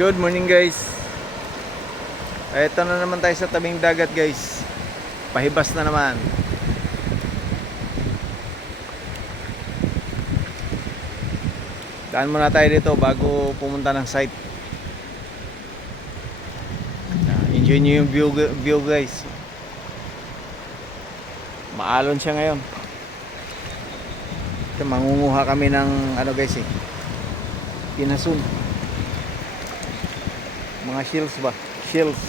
Good morning guys. Ito na naman tayo sa tabing dagat guys. Pahibas na naman. Daan muna tayo dito bago pumunta ng site. Enjoy nyo yung view guys. Maalon siya ngayon. Ito, mangunguha kami ng ano guys pinasun. Mga shells ba? Shells.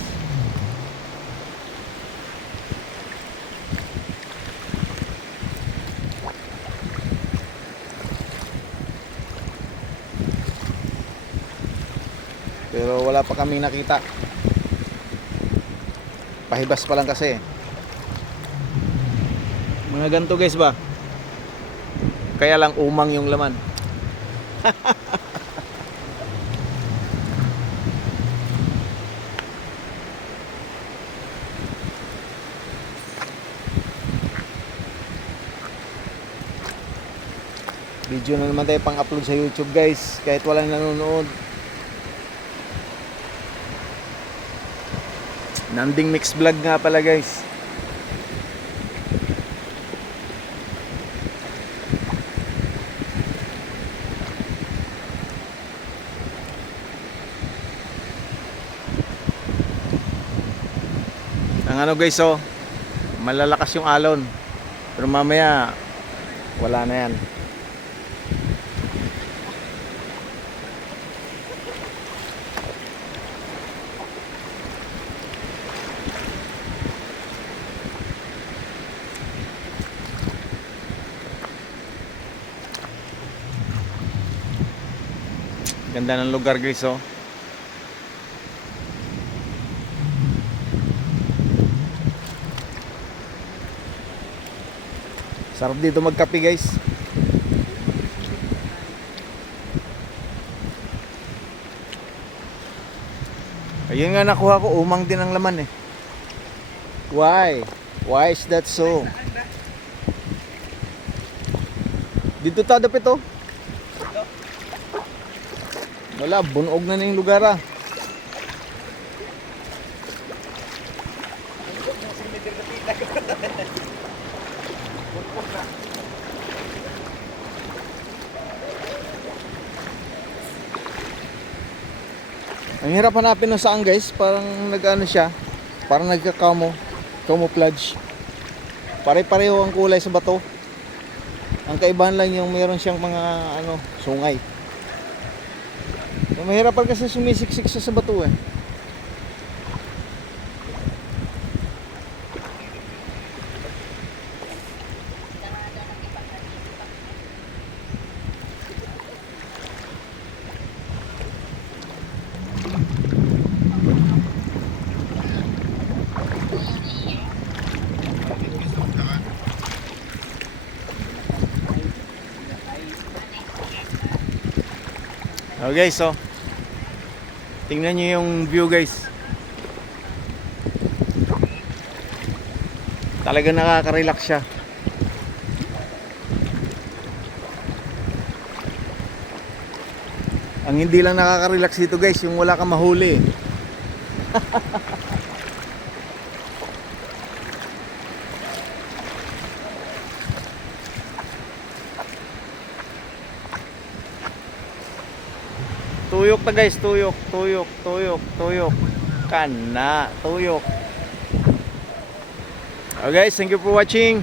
Pero wala pa kaming nakita. Pahibas pa lang kasi. Mga ganito guys ba? Kaya lang umang yung laman. Video na naman tayo pang-upload sa YouTube guys, kahit walang nanonood. Nanding Mix Vlog nga pala guys. Ang ano guys malalakas yung alon. Pero mamaya wala na yan. Ganda ng lugar guys Sarap dito magkape guys. Ayun nga nakuha ko, umang din ang laman Why? Why is that so? Dito ta dapit Wala, bunog na yung lugar Ang hirap hanapin ng saan guys, parang nag-ano siya, parang camouflage. Pare-pareho ang kulay sa bato. Ang kaibahan lang yung meron siyang mga sungay. Mahirap pa kasi sumisiksik siya sa bato Okay guys, tingnan nyo yung view guys. Talaga nakaka-relax siya. Ang hindi lang nakaka-relax dito guys, yung wala kang mahuli Tuyok ta guys, tuyok kana, tuyok. Okay guys, thank you for watching.